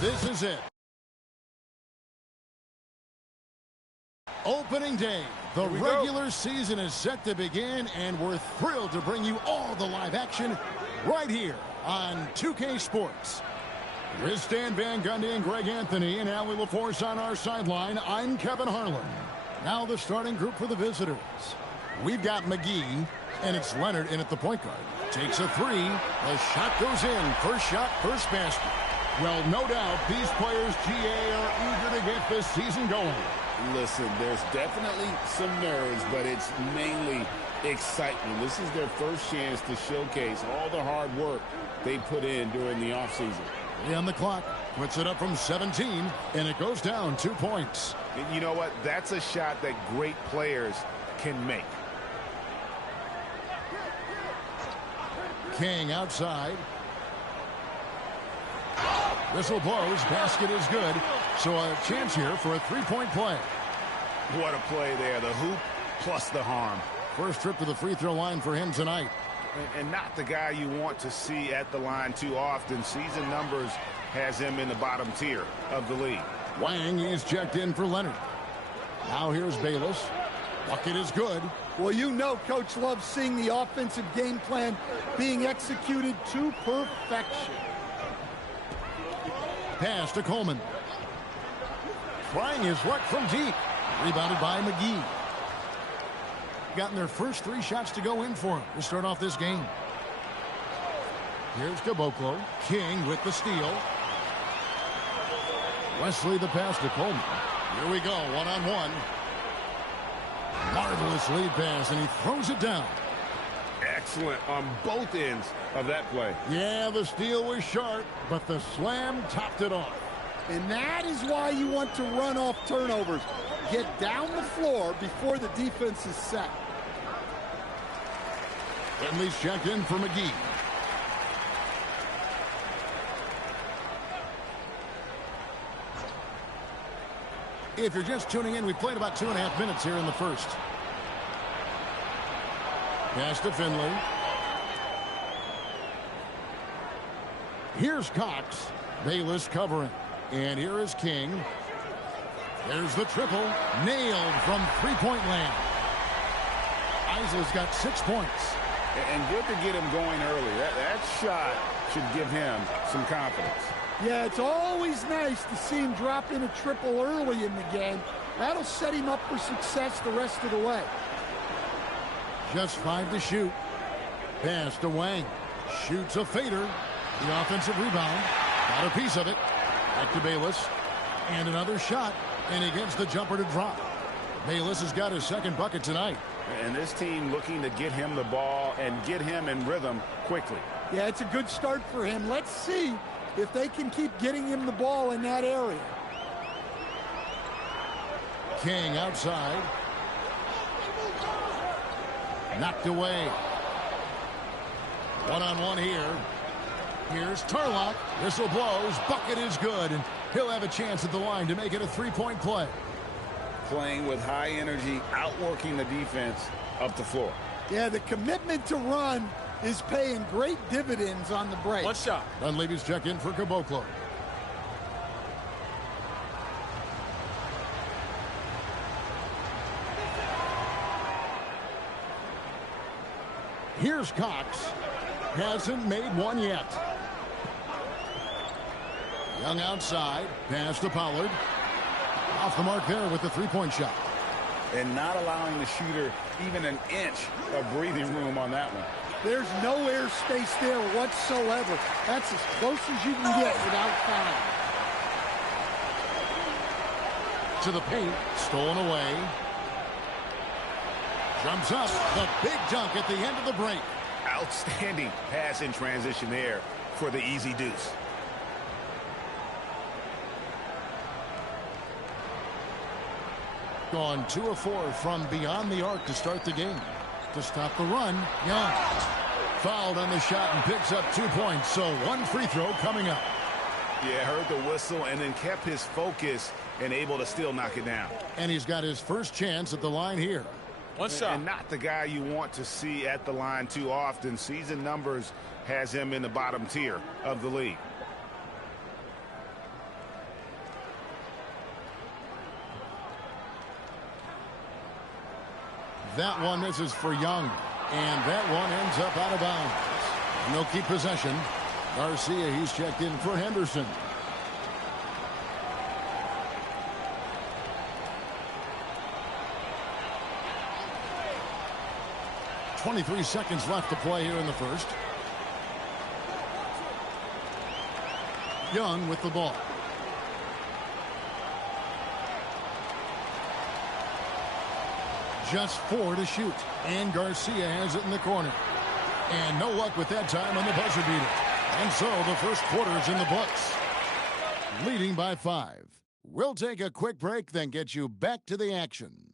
This is it. Opening day. The regular season is set to begin, and we're thrilled to bring you all the live action right here on 2K Sports. With Stan Van Gundy and Greg Anthony and Allie LaForce on our sideline, I'm Kevin Harlan. Now the starting group for the visitors. We've got McGee, and it's Leonard in at the point guard. Takes a three. The shot goes in. First shot, first basket. Well, no doubt these players, GA, are eager to get this season going. Listen, there's definitely some nerves, but it's mainly excitement. This is their first chance to showcase all the hard work they put in during the offseason. 3 on the clock. Puts it up from 17, and it goes down 2 points. And you know what? That's a shot that great players can make. King outside. Whistle blows. Basket is good. So a chance here for a three-point play. What a play there. The hoop plus the harm. First trip to the free throw line for him tonight. And not the guy you want to see at the line too often. Season numbers has him in the bottom tier of the league. Wang is checked in for Leonard. Now here's Bayless. Bucket is good. Well, you know Coach loves seeing the offensive game plan being executed to perfection. Pass to Coleman. Trying his luck from deep. Rebounded by McGee. Gotten their first 3 shots to go in for him to start off this game. Here's Caboclo. King with the steal. Wesley the pass to Coleman. Here we go, one-on-one. Marvelous lead pass, and he throws it down. Excellent on both ends of that play. Yeah, the steal was sharp, but the slam topped it off. And that is why you want to run off turnovers. Get down the floor before the defense is set. Finley's checked in for McGee. If you're just tuning in, we played about 2.5 minutes here in the first. Pass to Finley. Here's Cox. Bayless covering. And here is King. There's the triple. Nailed from three-point land. Isla's got 6 points. And good to get him going early. That shot should give him some confidence. Yeah, it's always nice to see him drop in a triple early in the game. That'll set him up for success the rest of the way. Just 5 to shoot. Pass to Wang. Shoots a fader. The offensive rebound. Got a piece of it. Back to Bayless. And another shot. And he gets the jumper to drop. Bayless has got his second bucket tonight. And this team looking to get him the ball and get him in rhythm quickly. Yeah, it's a good start for him. Let's see if they can keep getting him the ball in that area. King outside. Knocked away. One-on-one here. Here's Tarlock. Whistle blows. Bucket is good. And he'll have a chance at the line to make it a three-point play. Playing with high energy, outworking the defense up the floor. Yeah, the commitment to run is paying great dividends on the break. One shot. Dunleavy's check in for Caboclo. Here's Cox. Hasn't made one yet. Young outside. Pass to Pollard. Off the mark there with the three-point shot. And not allowing the shooter even an inch of breathing room on that one. There's no air space there whatsoever. That's as close as you can get without foul. To the paint. Stolen away. Jumps up. The big dunk at the end of the break. Outstanding pass in transition there for the easy deuce. Gone 2 of 4 from beyond the arc to start the game. To stop the run, Young. Fouled on the shot and picks up 2 points. So 1 free throw coming up. Yeah, heard the whistle and then kept his focus and able to still knock it down. And he's got his first chance at the line here. One shot. And not the guy you want to see at the line too often. Season numbers has him in the bottom tier of the league. That one misses for Young. And that one ends up out of bounds. And they'll keep possession. Garcia, he's checked in for Henderson. .23 seconds left to play here in the first. Young with the ball. Just 4 to shoot. And Garcia has it in the corner. And no luck with that time on the buzzer beater. And so the first quarter is in the books. Leading by 5. We'll take a quick break, then get you back to the action.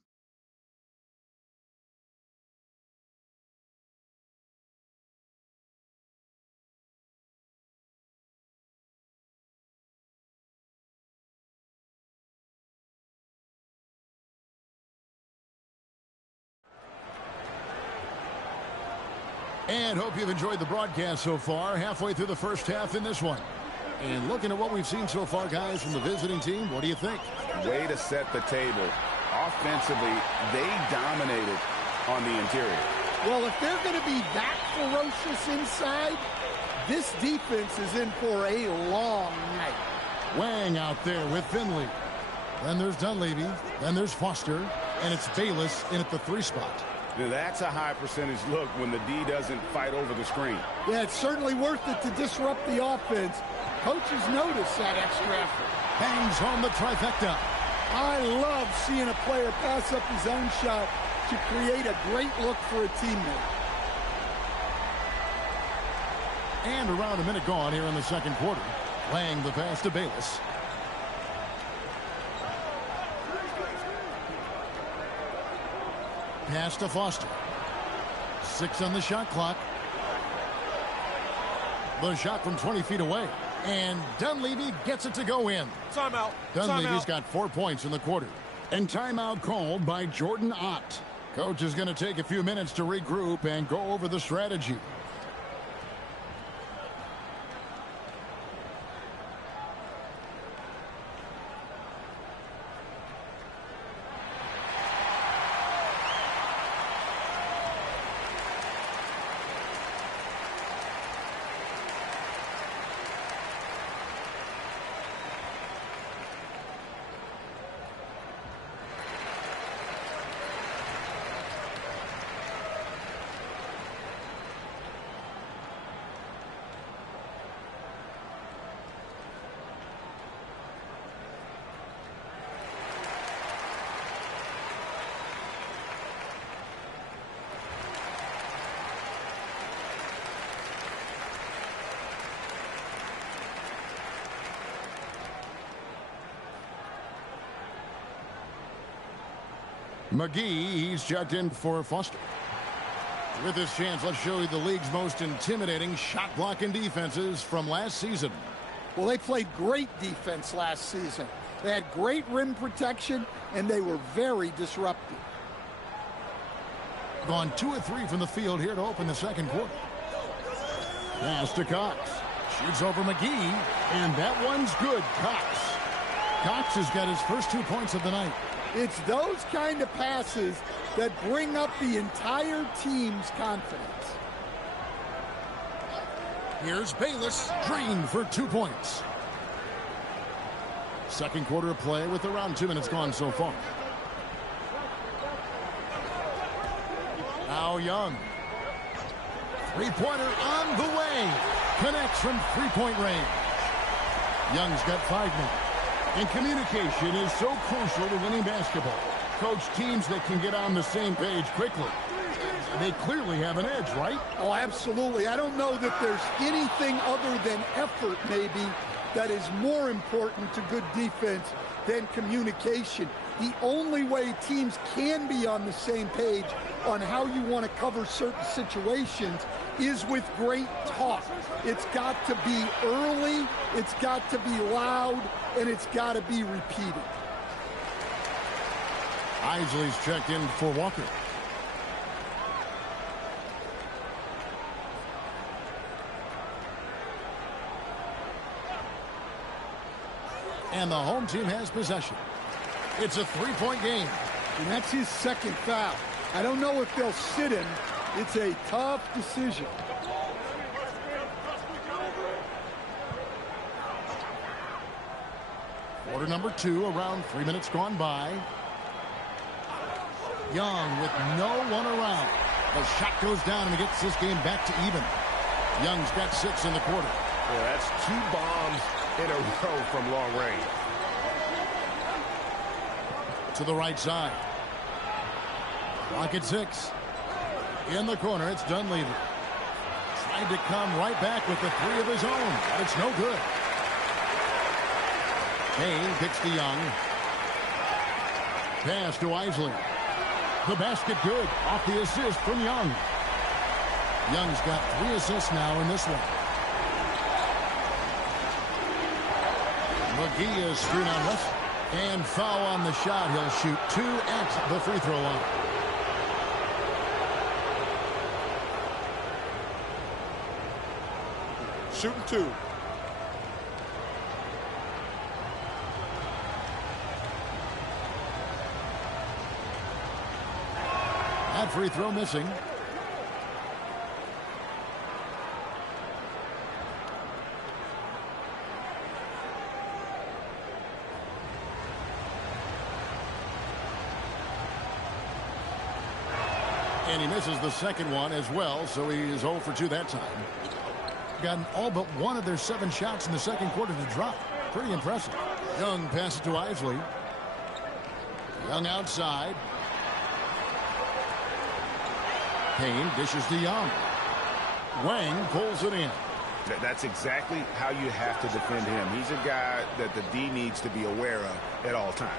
And hope you've enjoyed the broadcast so far. Halfway through the first half in this one. And looking at what we've seen so far, guys, from the visiting team, what do you think? Way to set the table. Offensively, they dominated on the interior. Well, if they're going to be that ferocious inside, this defense is in for a long night. Wang out there with Finley. Then there's Dunleavy. Then there's Foster. And it's Bayless in at the 3 spot. Now, that's a high percentage look when the D doesn't fight over the screen. Yeah, it's certainly worth it to disrupt the offense. Coaches notice that extra effort. Bangs home the trifecta. I love seeing a player pass up his own shot to create a great look for a teammate. And around a minute gone here in the second quarter. Lang the pass to Bayless. Pass to Foster. 6 on the shot clock. The shot from 20 feet away. And Dunleavy gets it to go in. Timeout. Dunleavy's got 4 points in the quarter. And timeout called by Jordan Ott. Coach is going to take a few minutes to regroup and go over the strategy. McGee, he's checked in for Foster. With this chance, let's show you the league's most intimidating shot-blocking defenses from last season. Well, they played great defense last season. They had great rim protection, and they were very disruptive. Gone 2 of 3 from the field here to open the second quarter. Pass to Cox. Shoots over McGee, and that one's good. Cox has got his first 2 points of the night. It's those kind of passes that bring up the entire team's confidence. Here's Bayless, drained for 2 points. Second quarter of play with around 2 minutes gone so far. Now Young. 3-pointer on the way. Connects from 3-point range. Young's got 5 now. And communication is so crucial to winning basketball. Coach, teams that can get on the same page quickly, they clearly have an edge, right? Oh, absolutely. I don't know that there's anything other than effort, maybe, that is more important to good defense than communication. The only way teams can be on the same page on how you want to cover certain situations is with great talk. It's got to be early, it's got to be loud, and it's got to be repeated. Isley's checked in for Walker. And the home team has possession. It's a 3-point game. And that's his second foul. I don't know if they'll sit him. It's a tough decision. Quarter number 2, around 3 minutes gone by. Young with no one around. The shot goes down and he gets this game back to even. Young's got 6 in the quarter. Yeah, that's 2 bombs in a row from long range. To the right side. Clock at 6. In the corner, it's Dunleavy. Tried to come right back with the 3 of his own, but it's no good. Kane picks to Young. Pass to Isley. The basket good. Off the assist from Young. Young's got 3 assists now in this one. McGee is screwed on West. And foul on the shot. He'll shoot 2 at the free throw line. Shooting 2. That free throw missing. And he misses the second one as well, so he is 0 for 2 that time. Gotten all but 1 of their 7 shots in the second quarter to drop. Pretty impressive. Young passes to Isley. Young outside. Payne dishes to Young. Wang pulls it in. That's exactly how you have to defend him. He's a guy that the D needs to be aware of at all times.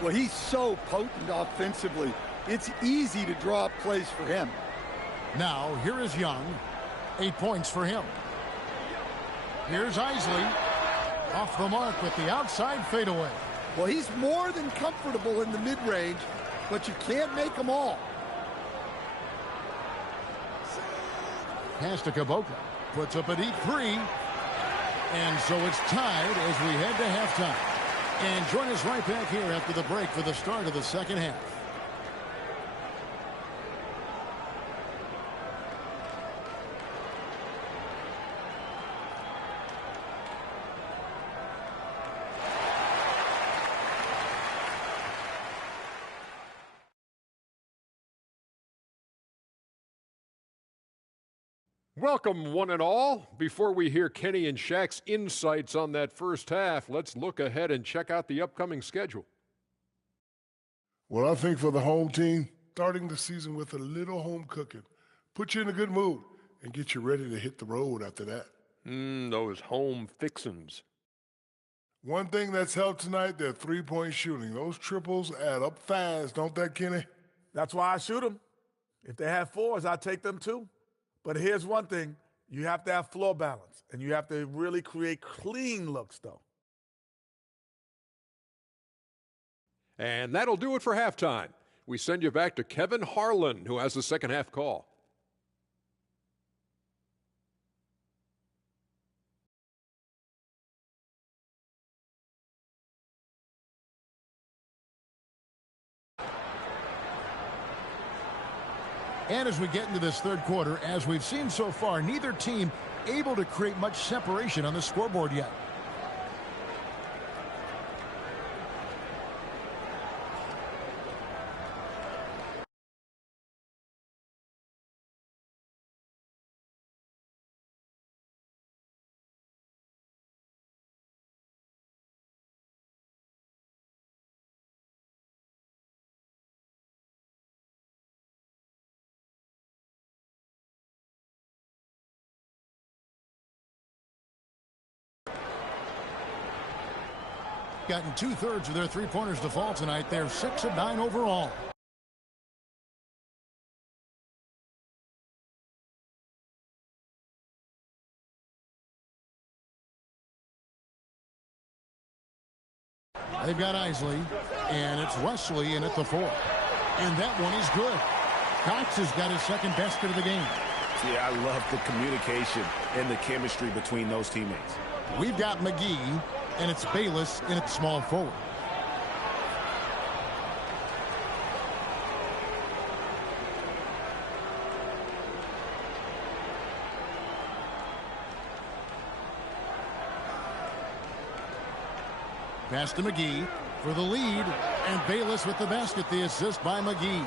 Well, he's so potent offensively. It's easy to draw up plays for him. Now, here is Young. 8 points for him. Here's Isley. Off the mark with the outside fadeaway. Well, he's more than comfortable in the mid-range, but you can't make them all. Pass to Kuboka. Puts up a deep 3. And so it's tied as we head to halftime. And join us right back here after the break for the start of the second half. Welcome, one and all. Before we hear Kenny and Shaq's insights on that first half, let's look ahead and check out the upcoming schedule. Well, I think for the home team, starting the season with a little home cooking, put you in a good mood and get you ready to hit the road after that. Those home fixins'. One thing that's helped tonight, their three-point shooting. Those triples add up fast, don't they, Kenny? That's why I shoot them. If they have 4s, I take them too. But here's one thing. You have to have floor balance, and you have to really create clean looks, though. And that'll do it for halftime. We send you back to Kevin Harlan, who has the second half call. And as we get into this third quarter, as we've seen so far, neither team able to create much separation on the scoreboard yet. Gotten 2/3 of their three-pointers to fall tonight. They're 6 of 9 overall. They've got Isley, and it's Wesley in at the 4. And that one is good. Cox has got his second basket of the game. Yeah, I love the communication and the chemistry between those teammates. We've got McGee, and it's Bayless in at small forward. Pass to McGee for the lead, and Bayless with the basket, the assist by McGee.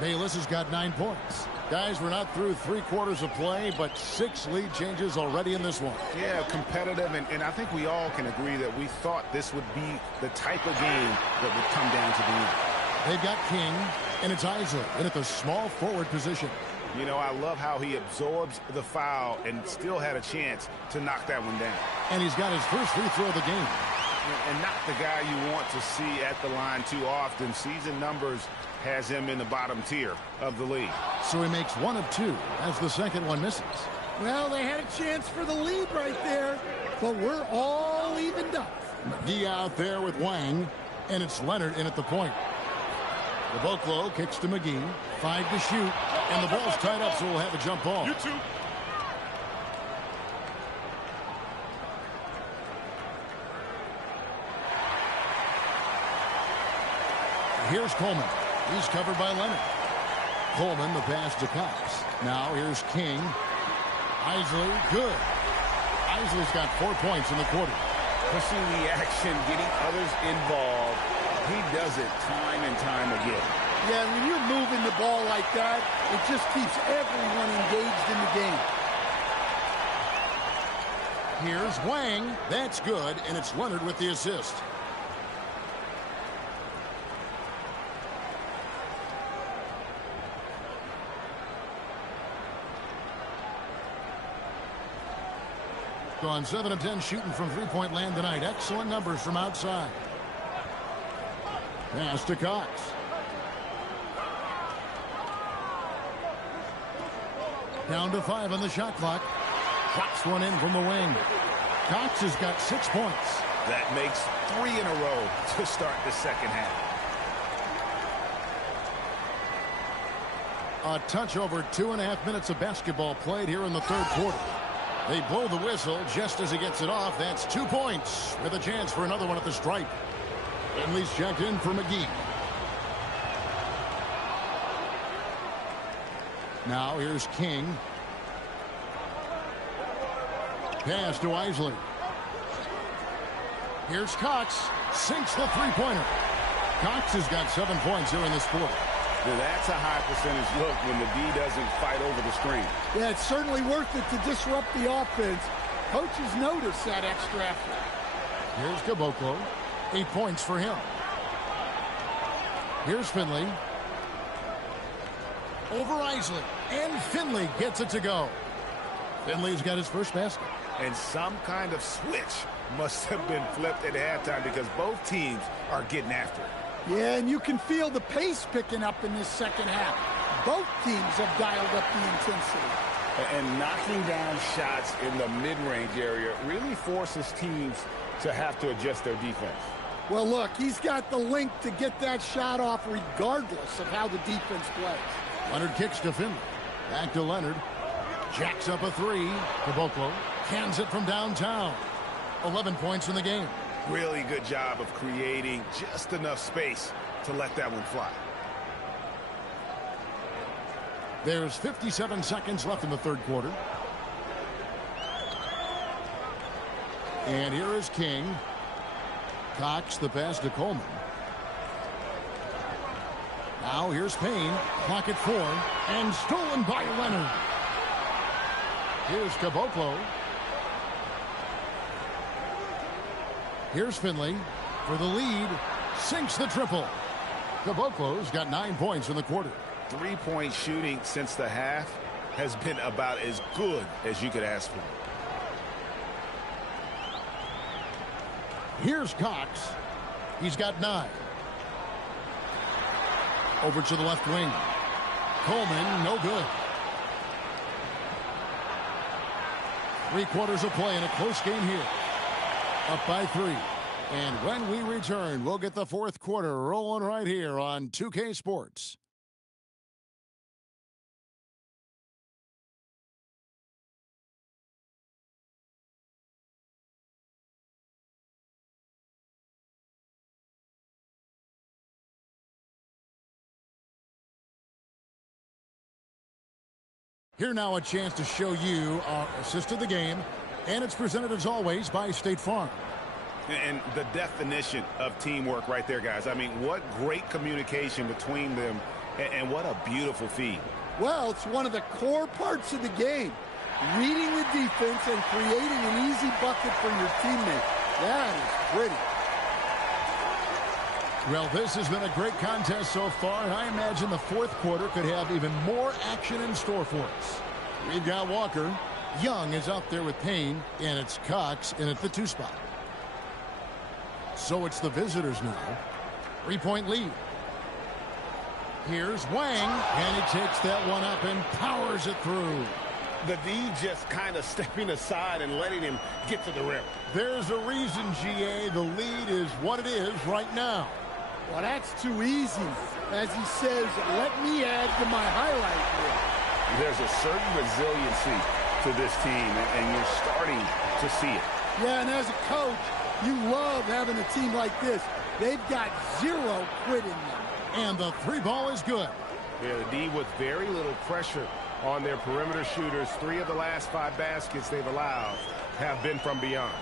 Bayless has got 9 points. Guys, we're not through 3 quarters of play, but 6 lead changes already in this one. Yeah, competitive, and I think we all can agree that we thought this would be the type of game that would come down to the end. They've got King, and it's Isley in at the small forward position. You know, I love how he absorbs the foul and still had a chance to knock that one down. And he's got his first free throw of the game. And not the guy you want to see at the line too often. Season numbers has him in the bottom tier of the league. So he makes 1 of 2 as the second one misses. Well, they had a chance for the lead right there, but we're all evened up. McGee out there with Wang, and it's Leonard in at the point. Caboclo kicks to McGee, 5 to shoot, and the ball's tied up, so we'll have a jump ball. You too. Here's Coleman. He's covered by Leonard. Coleman, the pass to Cox. Now here's King. Isley, good. Isley's got 4 points in the quarter. Pushing the action, getting others involved. He does it time and time again. Yeah, when you're moving the ball like that, it just keeps everyone engaged in the game. Here's Wang. That's good, and it's Leonard with the assist. Gone 7 of 10 shooting from three-point land tonight. Excellent numbers from outside. Pass to Cox. Down to 5 on the shot clock. Drops one in from the wing. Cox has got 6 points. That makes 3 in a row to start the second half. A touch over 2.5 minutes of basketball played here in the third quarter. They blow the whistle just as he gets it off. That's 2 points with a chance for another one at the stripe. Finley's checked in for McGee. Now here's King. Pass to Isley. Here's Cox. Sinks the three-pointer. Cox has got 7 points here in this quarter. Now that's a high percentage look when the D doesn't fight over the screen. Yeah, it's certainly worth it to disrupt the offense. Coaches notice that extra effort. Here's Caboclo. 8 points for him. Here's Finley. Over Isley. And Finley gets it to go. Finley's got his first basket. And some kind of switch must have been flipped at halftime because both teams are getting after it. Yeah, and you can feel the pace picking up in this second half. Both teams have dialed up the intensity. And knocking down shots in the mid-range area really forces teams to have to adjust their defense. Well, look, he's got the length to get that shot off regardless of how the defense plays. Leonard kicks to Finley. Back to Leonard. Jacks up a 3. Caboclo cans it from downtown. 11 points in the game. Really good job of creating just enough space to let that one fly. There's 57 seconds left in the third quarter. And here is King. Cox, the pass to Coleman. Now here's Payne. Clock at 4. And stolen by Leonard. Here's Caboclo. Here's Finley for the lead. Sinks the triple. Caboclo's got 9 points in the quarter. 3-point shooting since the half has been about as good as you could ask for. Here's Cox. He's got 9. Over to the left wing. Coleman, no good. 3 quarters of play in a close game here. Up by 3. And when we return, we'll get the fourth quarter rolling right here on 2K Sports. Here now a chance to show you our assist of the game, and it's presented as always by State Farm. And the definition of teamwork right there, guys. I mean, what great communication between them, and what a beautiful feed. Well, it's one of the core parts of the game. Reading the defense and creating an easy bucket for your teammate. That is pretty. Well, this has been a great contest so far, and I imagine the fourth quarter could have even more action in store for us. We've got Walker. Young is out there with Payne, and it's Cox in at the 2 spot. So it's the visitors now. 3-point lead. Here's Wang, and he takes that one up and powers it through. The D just kind of stepping aside and letting him get to the rim. There's a reason, GA, the lead is what it is right now. Well, that's too easy. As he says, let me add to my highlight reel. There's a certain resiliency to this team, and you're starting to see it. Yeah, and as a coach, you love having a team like this. They've got zero quit in them. And the 3 ball is good. Yeah, the D with very little pressure on their perimeter shooters. 3 of the last 5 baskets they've allowed have been from beyond.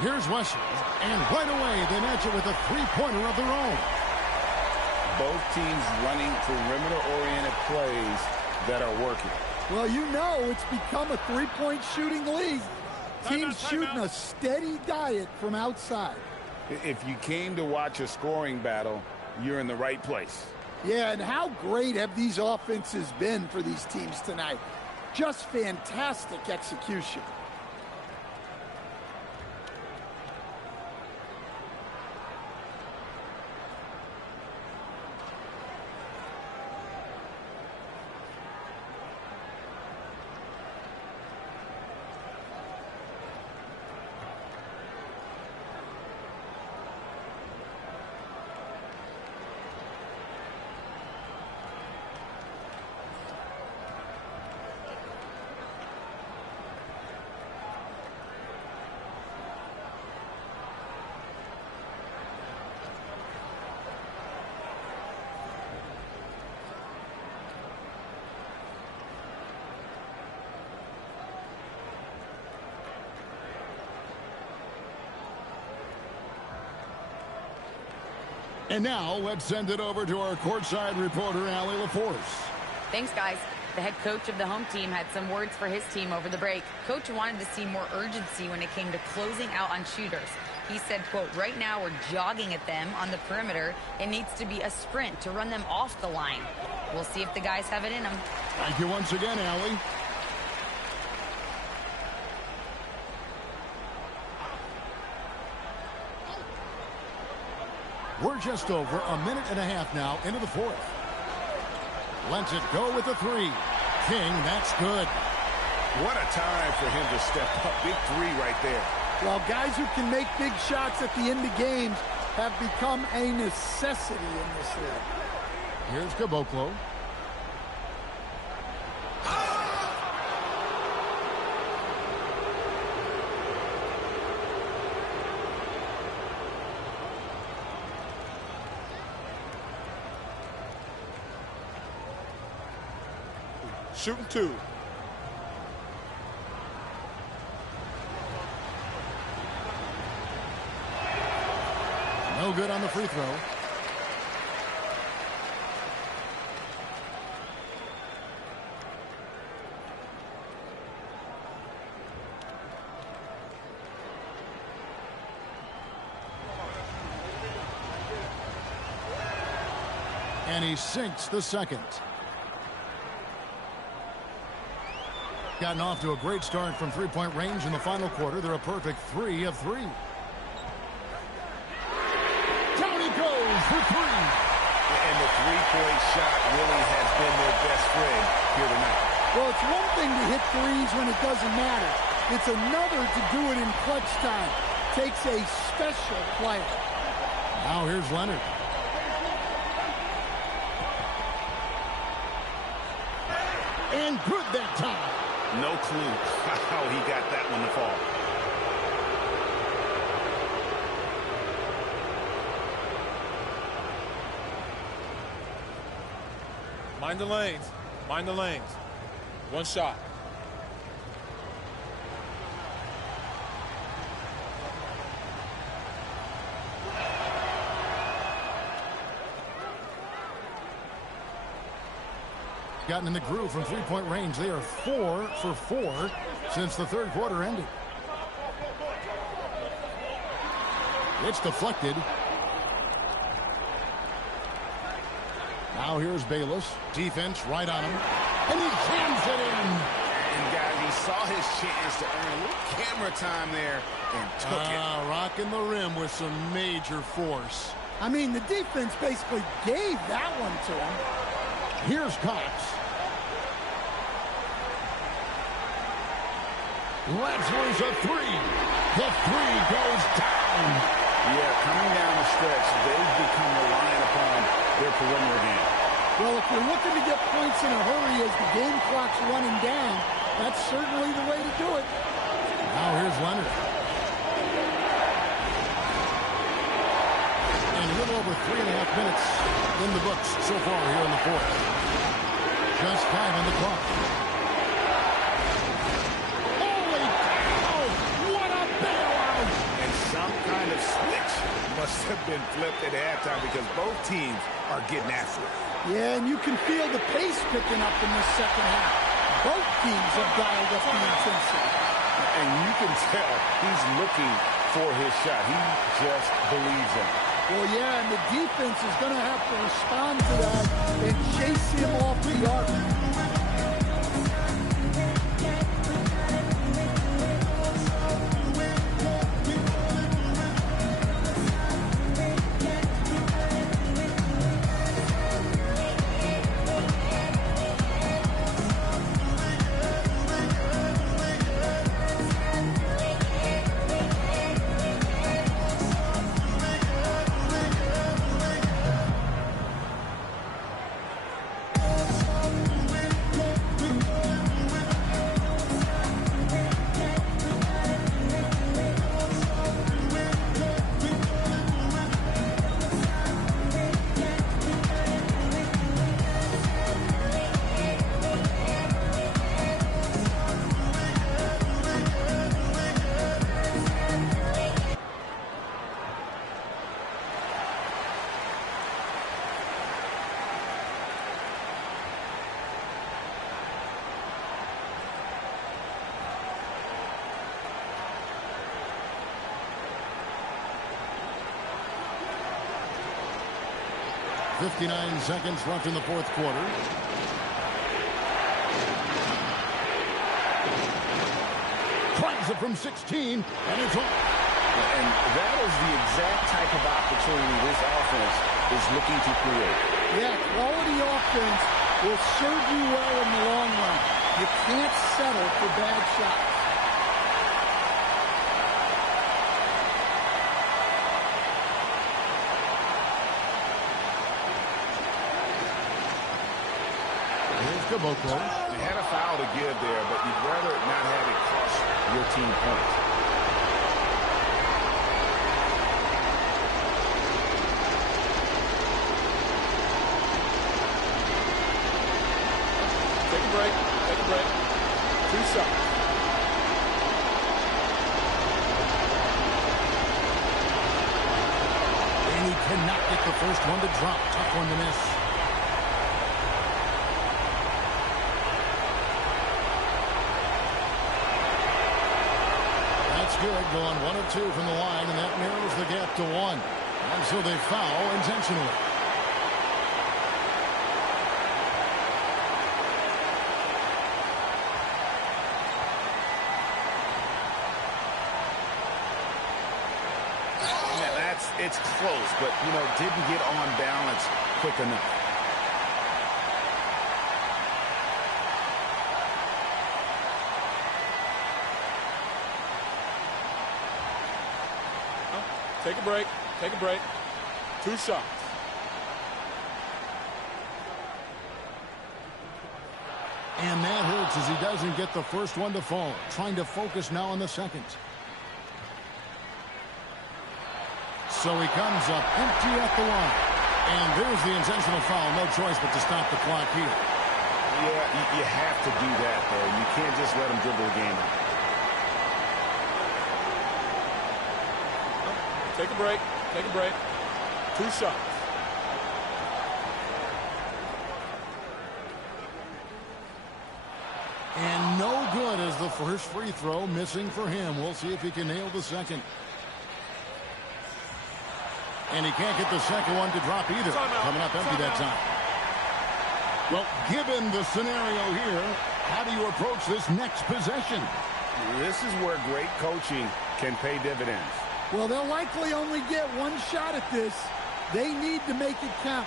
Here's Wesley, and right away they match it with a 3-pointer of their own. Both teams running perimeter-oriented plays that are working. Well, you know it's become a 3-point shooting league. Teams shooting a steady diet from outside. If you came to watch a scoring battle, you're in the right place. Yeah, and how great have these offenses been for these teams tonight? Just fantastic execution. And now let's send it over to our courtside reporter, Allie LaForce. Thanks, guys. The head coach of the home team had some words for his team over the break. Coach wanted to see more urgency when it came to closing out on shooters. He said, quote, right now we're jogging at them on the perimeter. It needs to be a sprint to run them off the line. We'll see if the guys have it in them. Thank you once again, Allie. We're just over a minute and a half now into the fourth. Lets it go with the 3. King, that's good. What a time for him to step up. Big 3 right there. Well, guys who can make big shots at the end of games have become a necessity in this league. Here's Caboclo. Shooting 2. No good on the free throw. And he sinks the second. Gotten off to a great start from 3-point range in the final quarter. They're a perfect 3 of 3. Down he goes for 3. And the 3-point shot really has been their best friend here tonight. Well, it's one thing to hit threes when it doesn't matter. It's another to do it in clutch time. Takes a special player. Now here's Leonard. And good that time. No clue how he got that one to fall. Mind the lanes. Mind the lanes. One shot. gotten in the groove from three-point range. They are 4 for 4 since the third quarter ended. It's deflected. Now here's Bayless. Defense right on him. And he jams it in. And guys, he saw his chance to earn a little camera time there and took it. Rocking the rim with some major force. I mean, the defense basically gave that one to him. Here's Cox. Lets loose a three. The three goes down. Yeah, coming down the stretch, they've become reliant upon their perimeter game. Well, if you're looking to get points in a hurry as the game clock's running down, that's certainly the way to do it. Now here's Leonard. And a little over 3.5 minutes in the books so far here in the fourth. Just 5 on the clock. Holy cow! What a bailout! And some kind of switch must have been flipped at halftime because both teams are getting after it. Yeah, and you can feel the pace picking up in this second half. Both teams have dialed up the intensity. And you can tell he's looking for his shot. He just believes in it. Well, yeah, and the defense is going to have to respond to that and chase him off the arc. .59 seconds left in the fourth quarter. Tries it from 16, and it's off. And that is the exact type of opportunity this offense is looking to create. Yeah, quality offense will serve you well in the long run. You can't settle for bad shots. Caboclo. You had a foul to give there, but you'd rather not have it cost your team points. Take a break. Take a break. 2 shots. And he cannot get the first one to drop. Tough one to miss. Good, going 1 of 2 from the line, and that narrows the gap to 1. And so they foul intentionally. Yeah, it's close, but, didn't get on balance quick enough. Take a break. Take a break. 2 shots. And that hurts as he doesn't get the first one to fall. Trying to focus now on the second. So he comes up empty at the line. And there's the intentional foul. No choice but to stop the clock here. Yeah, you have to do that, though. You can't just let him dribble the game out. Take a break. Take a break. 2 shots. And no good as the first free throw missing for him. We'll see if he can nail the second. And he can't get the second one to drop either. Coming up empty that time. Well, given the scenario here, how do you approach this next possession? This is where great coaching can pay dividends. Well, they'll likely only get one shot at this. They need to make it count.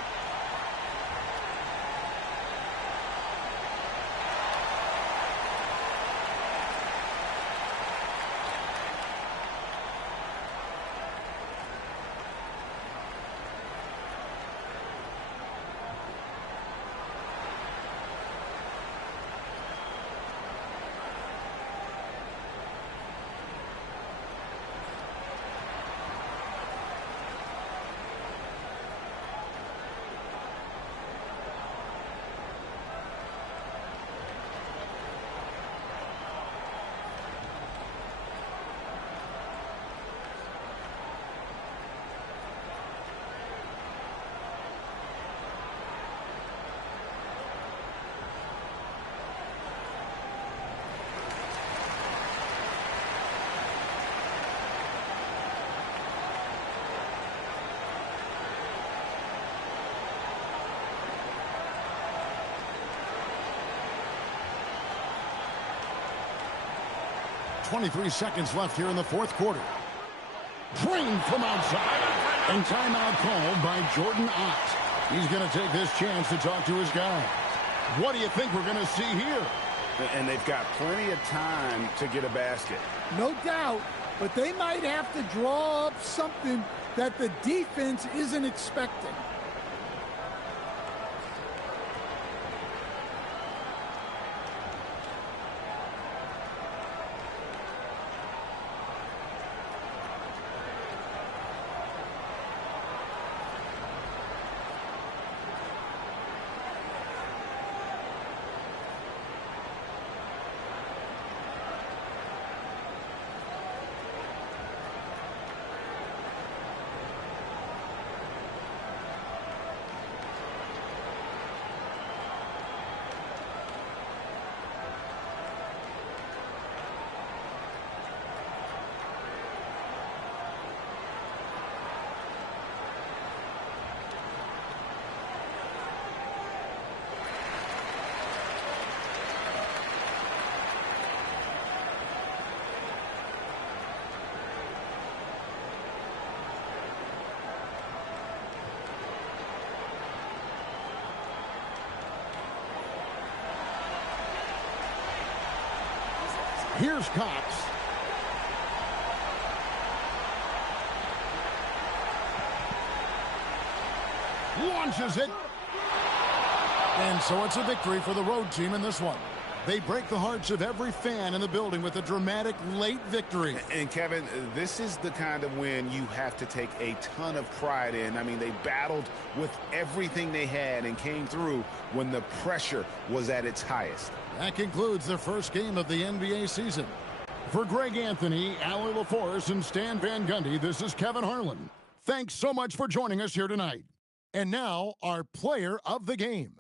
.23 seconds left here in the fourth quarter. Drained from outside. And timeout called by Jordan Ott. He's going to take this chance to talk to his guys. What do you think we're going to see here? And they've got plenty of time to get a basket. No doubt, but they might have to draw up something that the defense isn't expecting. Here's Cox. Launches it. And so it's a victory for the road team in this one. They break the hearts of every fan in the building with a dramatic late victory. And Kevin, this is the kind of win you have to take a ton of pride in. I mean, they battled with everything they had and came through when the pressure was at its highest. That concludes the first game of the NBA season. For Greg Anthony, Allie LaForce, and Stan Van Gundy, this is Kevin Harlan. Thanks so much for joining us here tonight. And now, our player of the game.